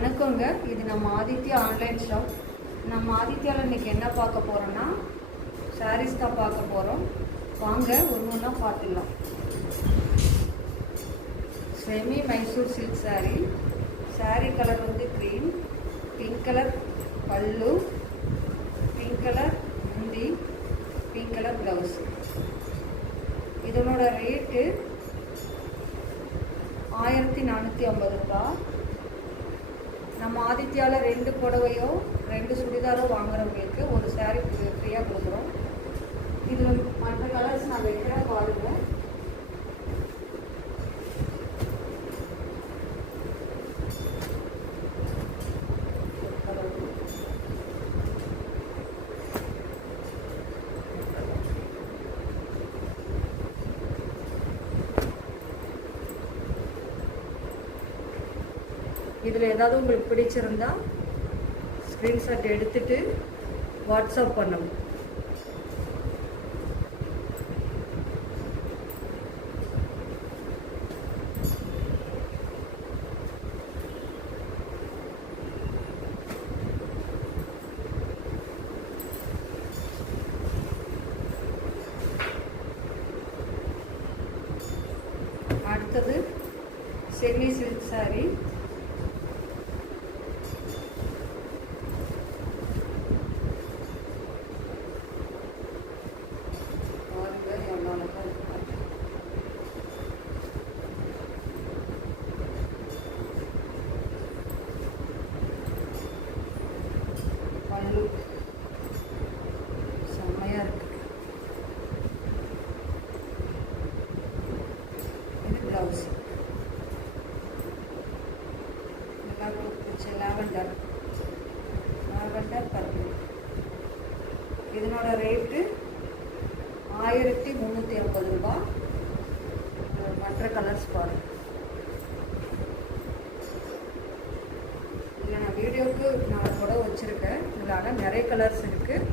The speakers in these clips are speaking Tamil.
வணக்கங்க. இது நம்ம ஆதித்யா ஆன்லைன் ஷாப். நம்ம ஆதித்யாவில் இன்றைக்கி என்ன பார்க்க போகிறோன்னா சாரீஸ் தான் பார்க்க போகிறோம். வாங்க ஒன்று ஒன்றா பார்த்துடலாம். Semi Mysore silk sari colour வந்து க்ரீன், பிங்க் கலர் பல்லு, பிங்க் கலர் முந்தி, பிங்க் கலர் ப்ளவுஸு. இதனோட ரேட்டு 1450 ரூபா. நம்ம ஆதித்யாவில் 2 புடவையோ 2 சுடிதாரோ வாங்குறவங்களுக்கு ஒரு சாரீ ஃப்ரீயாக கொடுக்குறோம். இதில் மற்ற கலர்ஸ் நான் வைக்கிறேன் பாருங்கள். இதில் ஏதாவது உங்களுக்கு பிடிச்சிருந்தா ஸ்க்ரீன்ஷாட் எடுத்துட்டு வாட்ஸ்அப் பண்ணணும். அடுத்தது செமி சில்க் சாரீ. பல்லு செம்மையாக இருக்கு. இது ப்ளவுஸ் எல்லாருக்கும் பிடிச்ச லாவெண்டர் பர்பிள். இதனோட ரேட்டு 1350 ரூபா. மற்ற கலர்ஸ் பாருங்கள். இதில் நான் வீடியோவுக்கு 4 புடவை வச்சுருக்கேன். இதில் ஆனால் நிறைய கலர்ஸ் இருக்குது.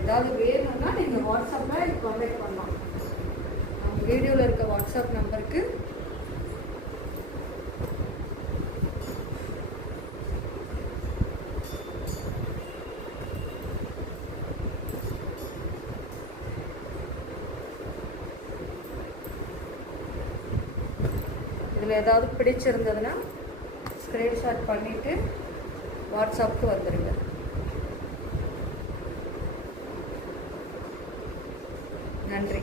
ஏதாவது வேணும்னா நீங்கள் வாட்ஸ்அப்பில் கான்டாக்ட் பண்ணலாம். நம்ம வீடியோவில் இருக்க வாட்ஸ்அப் நம்பருக்கு இதில் ஏதாவது பிடிச்சிருந்ததுன்னா ஸ்க்ரீன்ஷாட் பண்ணிவிட்டு வாட்ஸ்அப்புக்கு வந்துடுங்க. நன்றி.